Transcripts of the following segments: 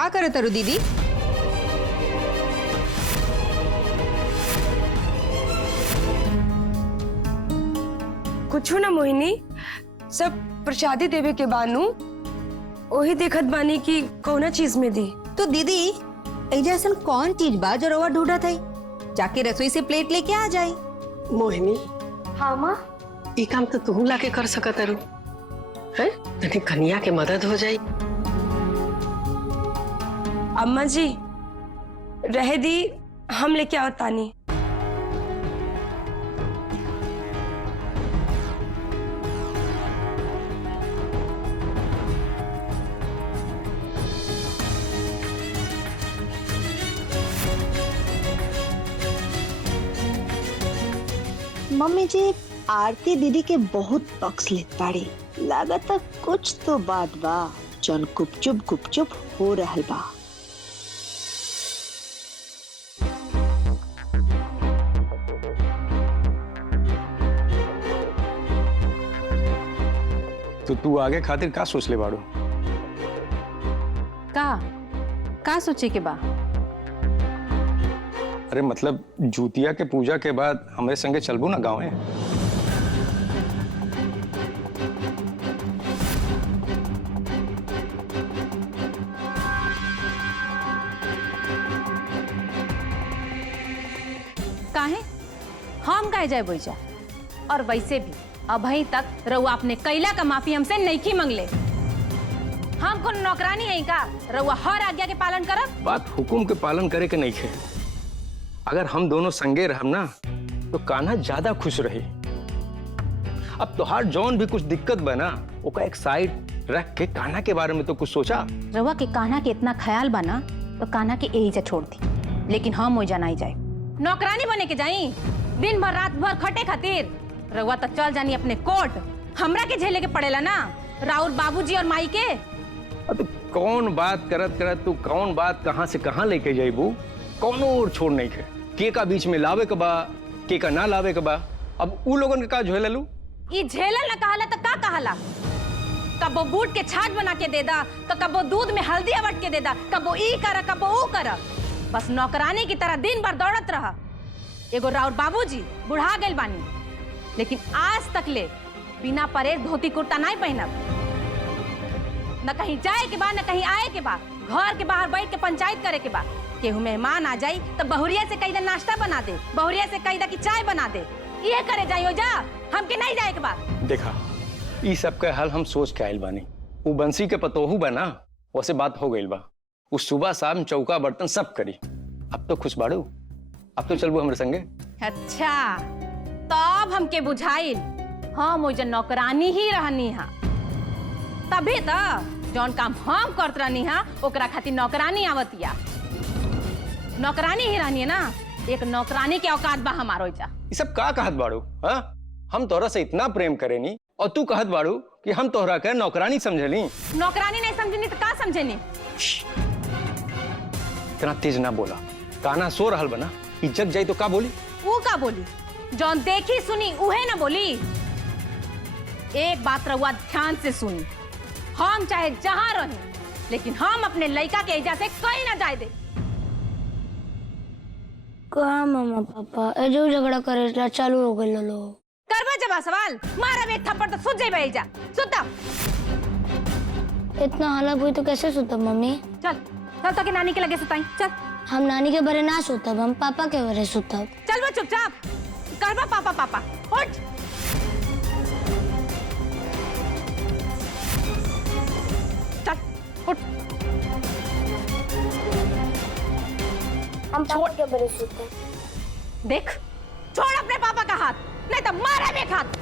का करत तारू दीदी? कुछ ना मोहिनी, सब प्रसादी देवे के बानू वही देखत बानी कि कौना चीज में दी। तो दीदी ऐजा ऐसा कौन चीज बा जो रवा ढूंढा था? जाके रसोई से प्लेट लेके आ जाए। मोहिनी, हाँ माँ, ये काम तो तू लाके कर सकत है? तनी कन्या के मदद हो जाई। अम्मा जी रह दी, हम लेके आवतानी। मम्मी जी आरती दीदी के बहुत पक्ष लेत बाड़ी, लागत कुछ तो बात बा जौन गुपचुप हो रहल बा। तो तू आगे खातिर का सोच ले बाड़ू? का सोचे के बा? अरे मतलब जूतिया के पूजा के बाद हमारे संगे चलबू ना गाँव में? काहे हम काहे जाए बोईजा? और वैसे भी अभी तक रउआ अपने कैला का माफी हमसे नहीं मंगले। हम कौन नौकरानी है का रउआ हर आज्ञा के पालन करब? बात हुकुम के पालन करे के नहीं है। अगर हम दोनों संगे रहम ना तो कान्हा ज्यादा खुश रही। अब तोहार जौन भी कुछ दिक्कत बना ओका एक साइड रख के कान्हा के बारे में तो कुछ सोचा। रउआ के कान्हा के इतना ख्याल बना तो कान्हा के यही जा छोड़ दी, लेकिन हम ओइजा नहीं जाए। नौकरानी बने के जाई? दिन भर रात भर खटे खातिर रउआ तो चल जानी अपने कोर्ट। हमरा के झेले के पड़ेला ना राउर बाबूजी और माई के। अब कौन बात करत करत तू कौन बात कहां से कहां लेके जाइबू, कौनो और छोड़ नहीं है। के का बीच में लावे के बा, के का ना लावे के बा। अब उ लोगन के का झोले लू? ई झेलल ना कहला तो का कहला? कबो बूट के छाछ बना के दे दा, तो कबो दूध में हल्दी अवट के दे दा, कबो ई करा कबो ऊ करा। बस नौकरानी की तरह दिन भर दौड़त रहा। एगो राउर बाबूजी बुढ़ा गइल बानी, लेकिन आज तक ले बिना परेज धोती कुर्ता नहीं पहनब। न कहीं जाए के बा न कहीं आए के बा, घर के बाहर बैठ के पंचायत करे के बा। केहू मेहमान आ जाई तो बहुरिया से कही नाश्ता बना दे, बहुरिया से कही कि चाय बना दे। ये करे जाइयो जा, हमके नहीं जाए के बा। देखा ई सब के हाल हम सोच के आइल बानी। उ बंसी के पतोहू बना वैसे बात हो गइल बा। उ सुबह शाम चौका बर्तन सब करी। अब तो खुश बाड़ू, अब तो चलबू हमरे संगे। अच्छा तब हमके बुझाइल हम ओइजा नौकरानी ही रहनी हा। तभी तो जौन काम हम करत रहनी हा ओकरा खातिर नौकरानी आवतिया। नौकरानी ही रहनी है ना, एक नौकरानी के औकात बा हमारो ओइजा। ये सब का कहत बाड़ू? हाँ हम तोहरा से इतना प्रेम करेनी और तू कहत बाड़ू कि हम तोहरा के नौकरानी समझली। नौकरानी नहीं समझनी तो का समझनी? इतना तेज ना बोला, कान्हा सो रहल बना। इज्जत जाई तो का बोली? वो का बोली? जौन देखी सुनी उहे ना बोली। एक बात रहुआ ध्यान से सुनी, हम चाहे जहां रहे लेकिन हम अपने लड़का के एजा से कहीं ना जाए दे। कहा मामा पापा जो झगड़ा करे चालू हो गए लो। करबा जवाब सवाल मारा एक थप्पड़ तो सुत जाइबा एजा। सुता इतना हालत हुई तो कैसे सोता मम्मी? चल चल तो के नानी के लगे सुताई। चल हम नानी के बरे ना सोता, हम पापा के बरे सोता। चल वो चुपचाप करबा पापा पापा। उठ चल उठ। हम पापा के बरे सोता। देख छोड़ अपने पापा का हाथ, नहीं तो मारा एक हाथ।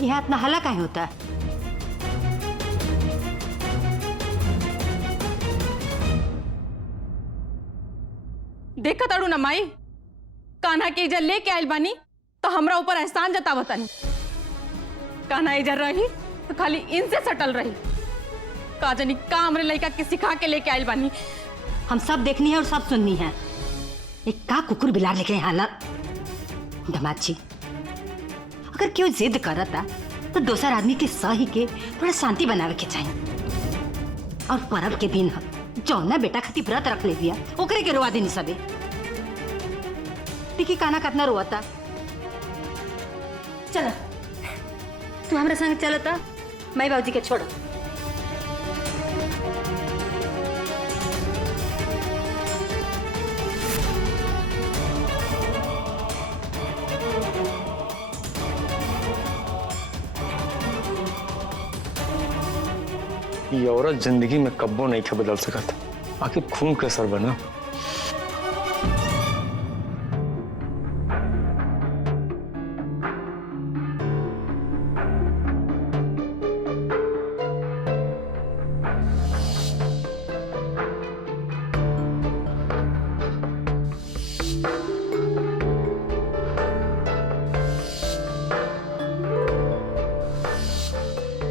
यह इतना हल्ला काहे होता है? देखा ताड़ू ना माई, कान्हा के इजा लेके आइल बानी तो हमरा ऊपर एहसान जतावतन। कान्हा इधर रही तो खाली इनसे सटल रही। का जानी का हमरे लड़का के सिखा के लेके आइल बानी। हम सब देखनी है और सब सुननी है। एक का कुकुर बिलार लेके यहाँ ला दामाद जी, अगर क्यों जिद करता तो दोसर आदमी के सही के थोड़ा शांति बनावे के चाहिए। और पर्व के दिन हम जौना बेटा खातिर व्रत रख ले दिया ओकरे के रोवा देनी सबे। देखी काना कितना रोता। चलो तू हमारे संग चलता, माई बाबूजी के छोड़। ये औरत जिंदगी में कब्बो नहीं के बदल सकता। आखिर खून का असर बना।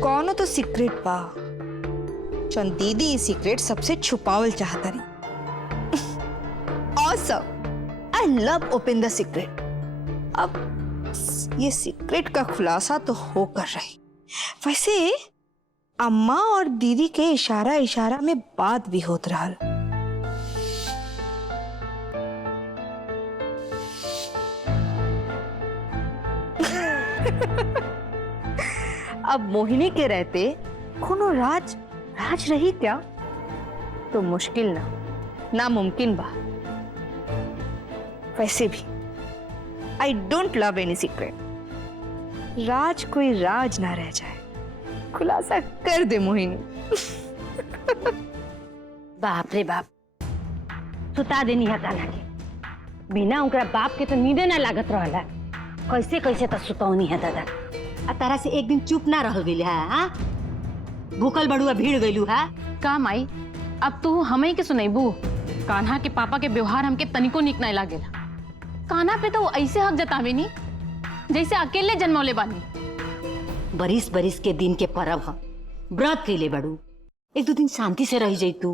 कौनो तो सीक्रेट बा चल दीदी सीक्रेट सबसे छुपावल चाहता रही। Awesome, I love open the secret. अब ये सीक्रेट का खुलासा तो होकर रही। वैसे अम्मा और दीदी के इशारा इशारा में बात भी होत रहा। अब मोहिनी के रहते कोनो राज रही क्या तो मुश्किल ना मुमकिन बा। वैसे भी I don't love any secret. राज कोई राज ना रह जाए। खुलासा कर दे मोहिनी। बाप रे बाप, सुता देनी है ताना के। बिना उनका बाप के तो नींदे ना लागत रहला। कैसे कैसे तो सुतौनी है दादा। आ तारा से एक दिन चुप ना रह गई है। हाँ भूखल बड़ुआ भीड़ गईलू है। का माई अब तू हमें के सुनैबू। कान्हा के पापा के व्यवहार हमके तनिको निक नहीं लागेला। कान्हा पे तो वो ऐसे हक जतावे नी जैसे अकेले जन्मौले बानी। बरिस बरिस के दिन के परब ह, व्रत कैले बड़ू। एक दो दिन शांति से रह जैतू,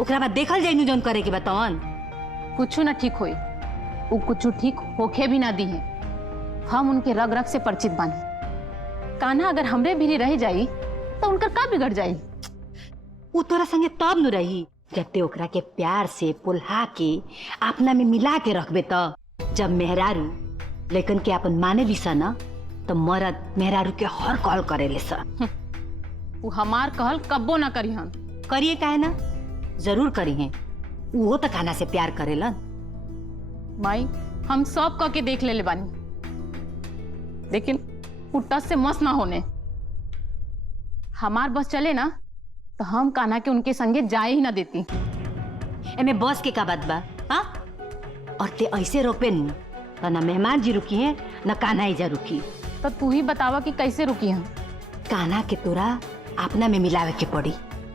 ओकरा बाद देखल जाइनू जौन करे के बतावन। कुछ ना ठीक होई, वो कुछ ठीक होके भी ना दी है। हम उनके रग रग से परिचित बानी। कान्हा अगर हमरे भी रह जाई तो उनकर का बिगड़ जाई। वो तोरा संगे तब न रही जब ते ओकरा के प्यार से पुल्हा के अपना में मिला के रखबे। तो जब मेहरारू लेकिन के अपन माने भी सा न तो मरद मेहरारू के हर कॉल करे ले सा। वो हमार कहल कब्बो ना करी। हम करिए काहे ना, जरूर करी है। वो तो कान्हा से प्यार करेलन। माई हम सब कह के देख ले बानी, लेकिन पुट्टा से मस ना होने। हमार बस चले ना तो हम कान्हा के उनके संगे जाए ही ना देती। एमे बस के का बात बा। हाँ और ते ऐसे रोपे नु तो ना मेहमान जी रुकी है ना कान्हा इजा रुकी। तो तू ही बतावा कि कैसे रुकी हम। कान्हा के तोरा अपना में मिलावे के पड़ी,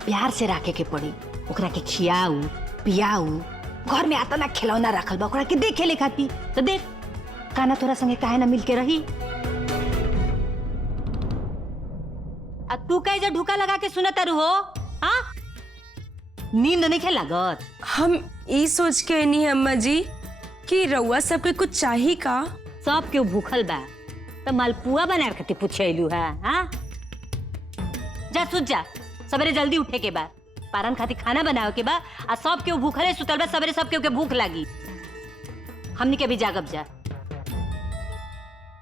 प्यार से रखे के पड़ी। ओकरा के खियाऊ पियाऊ, घर में आता ना खिलौना रखल बा ओकरा के देखे ले खाती। तो देख कान्हा तोरा संगे काहे ना मिल के रही। आ तू कहे जो ढुका लगा के सुनत तारू हो। हाँ नींद नहीं खे लागत। हम ई सोच के नहीं अम्मा जी कि रउआ सबके कुछ चाहिए का। सब क्यों भूखल बा तो मालपुआ बना के पूछेलू है। हाँ जा सुत जा, सवेरे जल्दी उठे के बा, पारन खातिर खाना बनावे के बा। आ सब क्यों भूखले सुतल बा, सवेरे सब क्यों के भूख लागी। हमनी के भी जागब जा।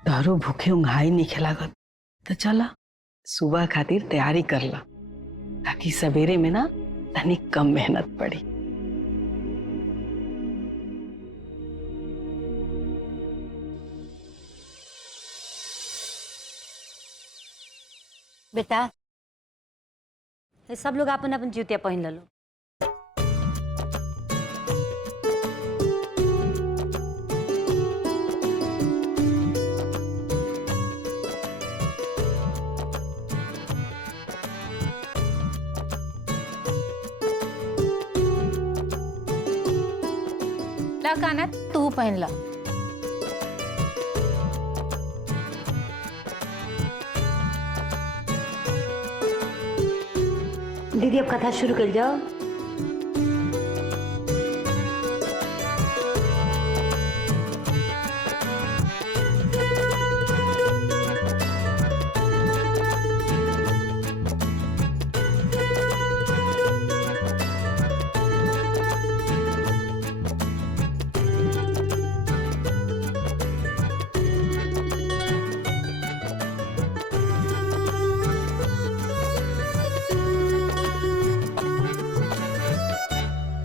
दारू भूखे उंघाई नहीं खिलागत तो चला सुबह खातिर तैयारी कर ला, ताकि सवेरे में ना तनिक कम मेहनत पड़ी। बेटा सब लोग अपन अपन जूतिया पहन लो। ला कान्हा तू पहन ला। दीदी अब कथा शुरू कर जाओ।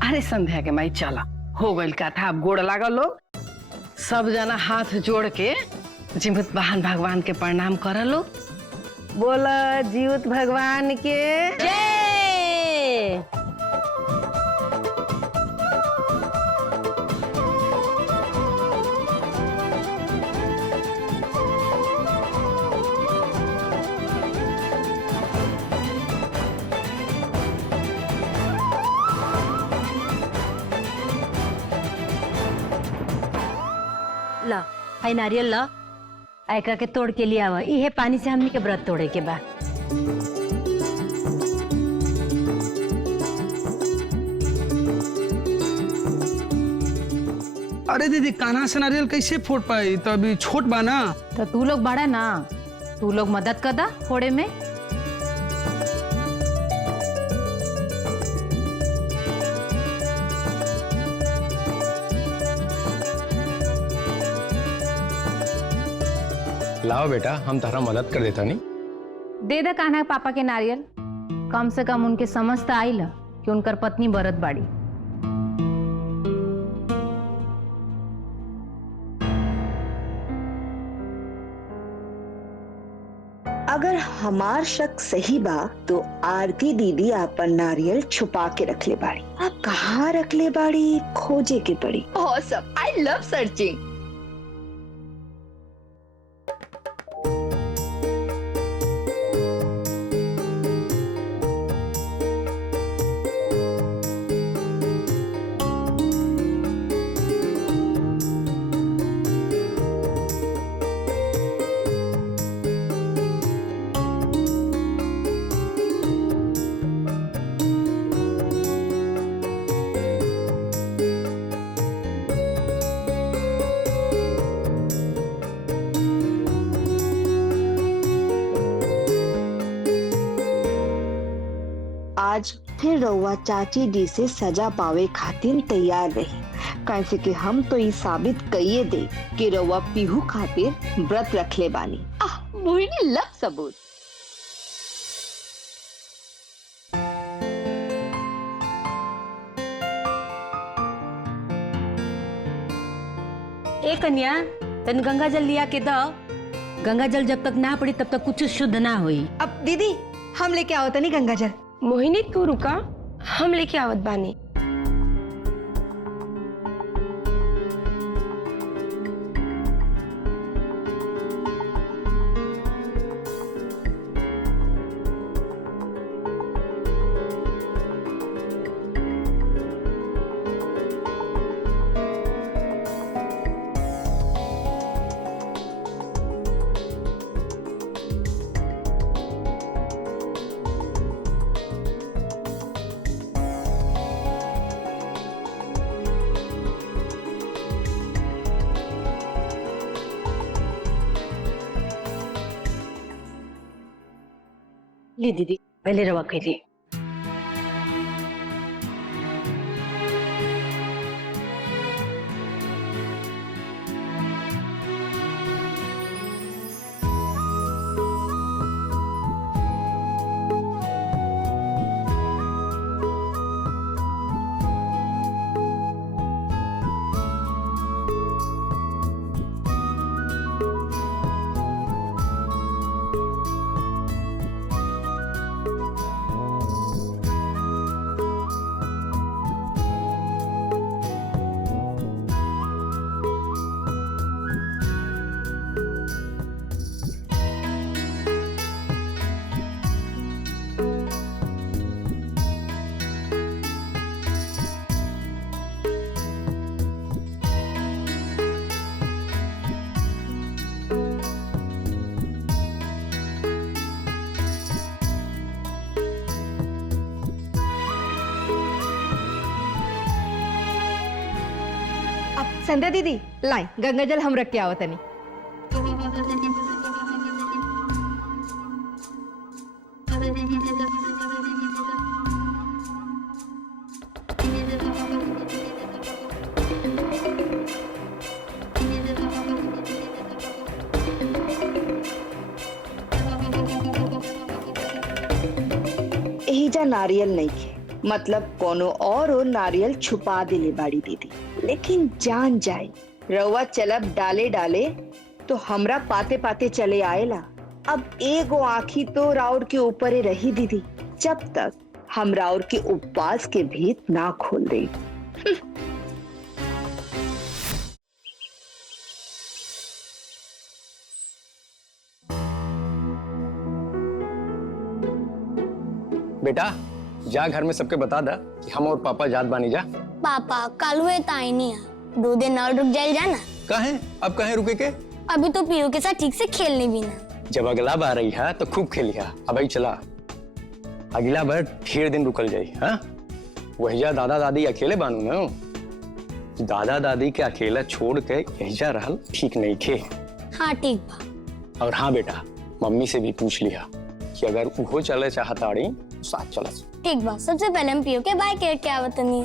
अरे संध्या के माई चला हो गई कथा। अब गोड़ लागल लोग सब जना हाथ जोड़ के जीवित वाहन भगवान के प्रणाम कर लो। बोला जीवित भगवान के जय। ला हाई नारियल ला एकरा के तोड़ के लिए आवा। इहे पानी से हमनी के व्रत तोड़े के बा। अरे दीदी कान्हा से नारियल कैसे फोड़ पाई? तो अभी छोट बा ना। तो तू लोग बड़ा ना, तू लोग मदद कर दा फोड़े में। लाओ बेटा, हम तारा मदद कर देता नहीं। दे दे कान्हा पापा के नारियल। कम से कम उनके समझ तो आई ला कि उनकर पत्नी बरत बाड़ी। अगर हमार शक सही बा तो आरती दीदी अपन नारियल छुपा के रख ले बाड़ी। अब कहाँ रख ले बाड़ी खोजे के पड़ी। Awesome, I love searching. आज फिर रउआ चाची जी से सजा पावे खातिर तैयार रही। कैसे कि हम तो ये साबित कइए दे कि रउआ पीहू खातिर व्रत रखले बानी। मोहिनी लव सबूत। ए कन्या तन गंगा जल लिया के दो। गंगा जल जब तक ना पड़ी तब तक कुछ शुद्ध ना हुई। अब दीदी हम लेके आओ तनी गंगा जल। मोहिनी तू रुका, हम लेके आवत बानी। ली दीदी पहले रवा के लिए। संध्या दीदी लाई गंगा जल हम रख के आओ तनी। एहिजा नारियल नहीं खे, मतलब कोनो और नारियल छुपा दिले बाड़ी दीदी। लेकिन जान जाए रउआ चलब डाले डाले तो हमरा पाते पाते चले आएला। अब एगो आँखी तो राउर के ऊपर रही दीदी, जब तक हम राउर के उपवास के भीत ना खोल दे। बेटा जा घर में सबके बता दा कि हम और पापा जात बानी जा। पापा कल हुए ताई नहीं है, 2 दिन और रुक जाए जाना। कहें अब कहें रुके के? अभी तो पीयू के साथ ठीक से खेलने भी ना। जब अगला बार आई है तो खूब खेलिया। अब आई चला, अगला बार ढेर दिन रुकल जाई। हाँ वहीजा दादा दादी अकेले बानू ना, दादा दादी के अकेला छोड़ के यहीजा रहल ठीक नहीं थे। हाँ ठीक बा। और हाँ बेटा मम्मी से भी पूछ लिया कि अगर वो चले चाहताड़ी तो साथ चला। ठीक बा, सबसे पहले हम पीयू के बाय के क्या बतानी।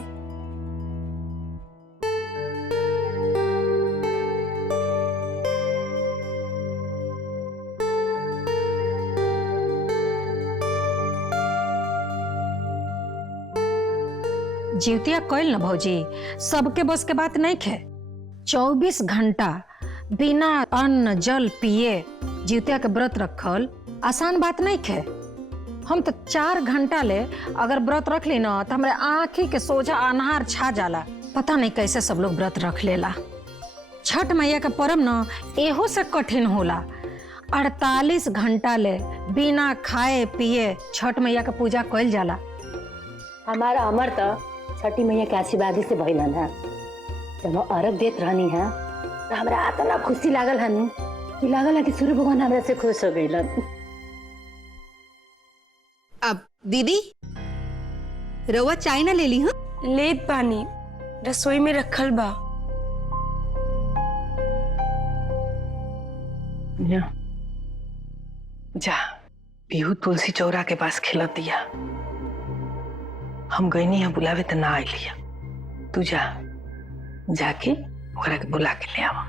जीवतिया कोयल न भौजी, सबके बस के बात नहीं खे। 24 घंटा बिना अन्न जल पिए जीवतिया के व्रत रखल आसान बात नहीं खे। हम तो 4 घंटा ले अगर व्रत रख ली ना तो हमारे आँखी के सोझा अनहार छा जाला। पता नहीं कैसे सब लोग व्रत रख लेला। छठ मैया का पर्व ना एहो से कठिन होला। 48 घंटा ले बिना खाए पिए छठ मैया का पूजा कइल जाला। हमारा अमर तो छठी मैया के आशीर्वाद से भइलन है। जब अर्घ देत रहनी है तो हमरा इतना खुशी लागल हन कि लागल है कि सूर्य भगवान हमरा से खुश हो गइलन। अब दीदी रउआ चाय ना ले ली? हाँ लेत पानी रसोई में रखल बा। जा पीहू तुलसी चौरा के पास खिलत दिया। हम गईनी है बुलावे तो ना आइलिया। तू जा जाके ओकरा के बुला के ले आवा।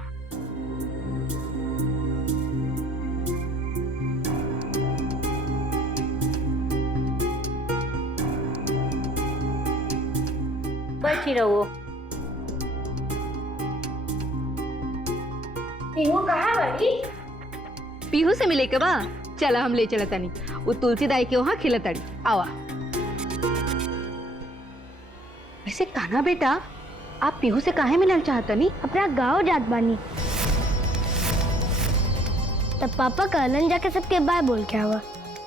बैठी रहो। पीहू कहाँ बड़ी? पीहू से मिले के बा, चला हम ले चला तनी। वो तुलसी दाई के वहाँ खिला तड़ी। आवा। वैसे कान्हा बेटा आप पीहू से काहे मिलना चाहता नहीं? अपना गाँव जात बानी। तब पापा कहलन जाके सबके बाय बोल के आवा।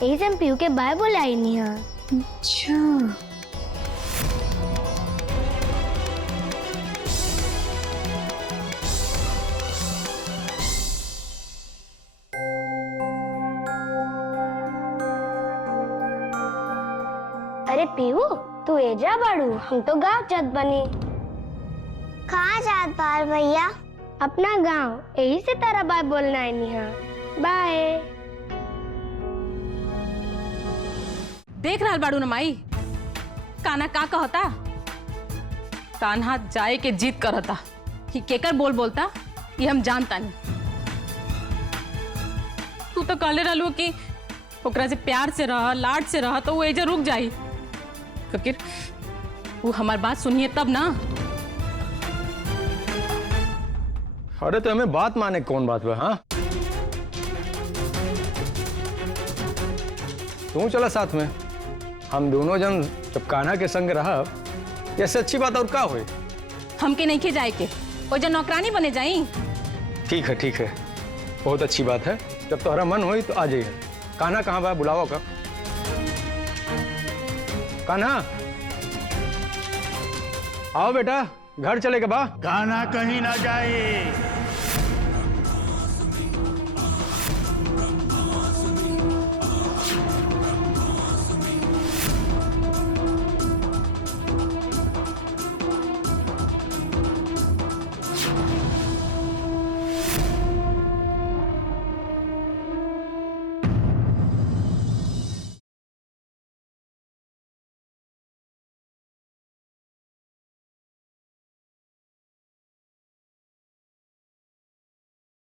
यही से हम पीहू के बाय बोले आई नहीं है। अच्छा अरे पीहू तू एजा बाड़ू, हम तो गाँव जात बनी। कहाँ जात बार भैया? अपना गाँव, यही से तारा बाय बोलना है निहा। बाय। देख रहा बाड़ू न माई, कान्हा का कहता? कान्हा जाए के जीत करता कि केकर बोल बोलता ये हम जानता नहीं। तू तो कहले रहलू कि ओकरा से प्यार से रह, लाड से रह तो वो एजा रुक जाई। फकीर वो हमार बात सुनिए तब ना। अरे तो हमें बात माने कौन बात है? हाँ तू चला साथ में, हम दोनों जन जब कान्हा के संग रहा ऐसे अच्छी बात और का हुई? हमके नहीं के जाए के, वो जो नौकरानी बने जाई। ठीक है बहुत अच्छी बात है। जब तुम्हारा मन होई तो आ जाइए। कान्हा कहाँ बा? बुलावा का कान्हा। आओ बेटा घर चले के बा। कान्हा कहीं ना जाए।